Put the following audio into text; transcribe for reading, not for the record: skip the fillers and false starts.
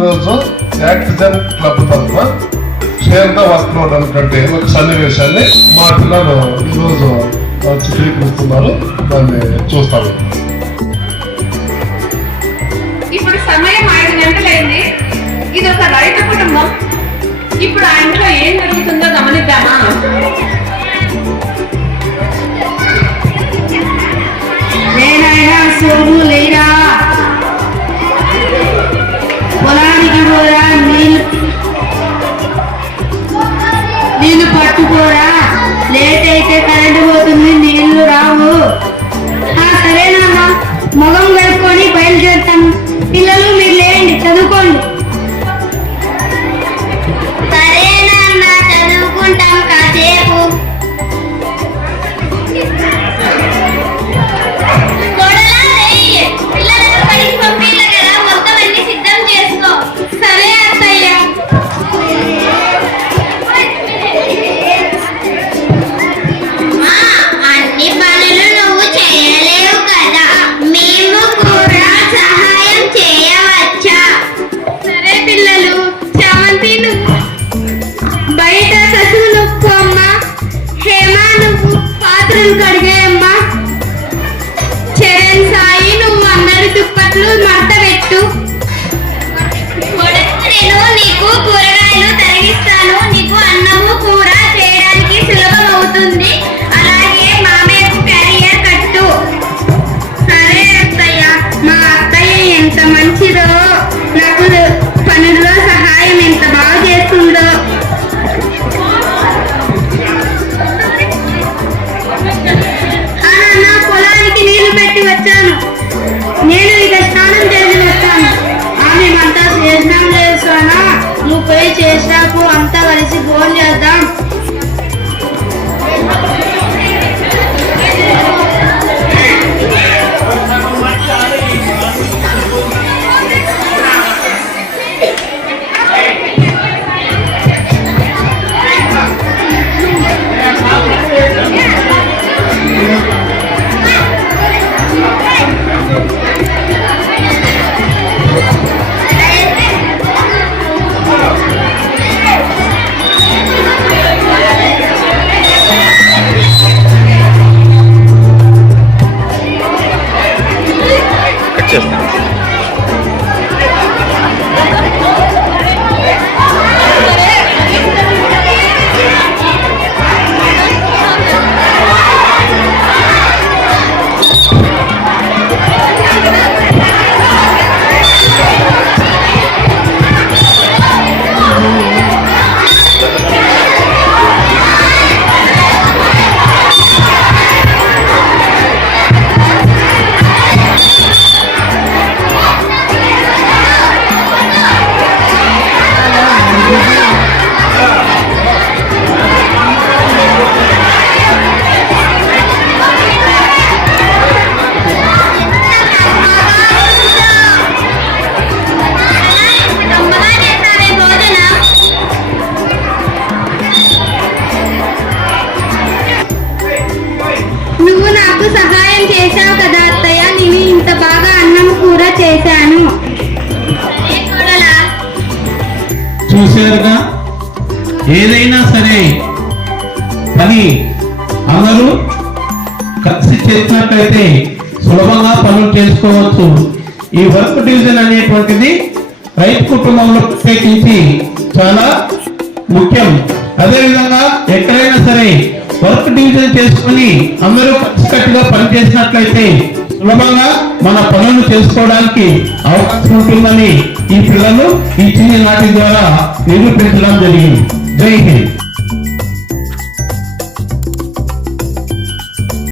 ఈరోజు యాక్టిజన్ క్లబ్ తరఫున share the work load అనుకంటే ఒక సన్నివేశాన్ని మా పిల్లలు ఈరోజు చిత్రీకరిస్తున్నారు. దాన్ని చూస్తాము. ఇప్పుడు సమయం 5 గంటలైంది. ఇది ఒక రైతు కుటుంబం. ఇప్పుడు ఆ ఇంట్లో ఏం జరుగుతుందో గమనిద్దామా? సోము లేరా, పొలానికి పోరా, నీళ్లు పట్టుకోరా, లేట్ అయితే కరెంటు పోతుంది, నీళ్లు రావు. సరేనమ్మా, మొగం కడుక్కొని బయలుదేరుతాం. పిల్లలు మీరు లేండి, చదువుకోండి. సరేనమ్మా, చదువుకుంటాం కాసేపు. కడిగేయమ్మా. చరణ్ సాయి, నువ్వు అందరి దుప్పట్లు మడత పెట్టు. నేను నీకు కూరగాయలు తరిగిస్తాను. నీకు అన్నము కూర చేయడానికి సులభం అవుతుంది. అలాగే మామయ్యకు క్యారియర్ కట్టు. సరే అత్తయ్య. మా అత్తయ్య ఎంత మంచిదో, నాకు పనుల్లో సహాయం ఎంత బాగా చేస్తుందో. పొలానికి నీళ్లు పెట్టి వచ్చాను. నేను ఇక స్నానం చేసి వస్తాను. ఆమె అంతా చేసినాం చేస్తానా, నువ్వు పోయి చేసాకు, అంతా కలిసి ఫోన్ చేద్దాం. సహాయం చేశావు కదా అత్తయ్య, నేను ఇంత బాగా అన్నం కూర చేశాను. చూశారుగా, ఏదైనా సరే పని అందరూ కలిసి చేసినట్లయితే సులభంగా పనులు చేసుకోవచ్చు. ఈ వర్క్ డివిజన్ అనేటువంటిది రైతు కుటుంబంలో ప్రత్యేకించి చాలా ముఖ్యం. అదేవిధంగా ఎక్కడైనా సరే వర్క్ డివిజన్ చేసుకుని అందరూ కలిసికట్టుగా పనిచేసినట్లయితే సులభంగా మన పనులు చేసుకోవడానికి అవకాశం ఉంటుందని ఈ పిల్లలు ఈ చిన్న నాటి ద్వారా నిరూపించడం జరిగింది. జై హింద్.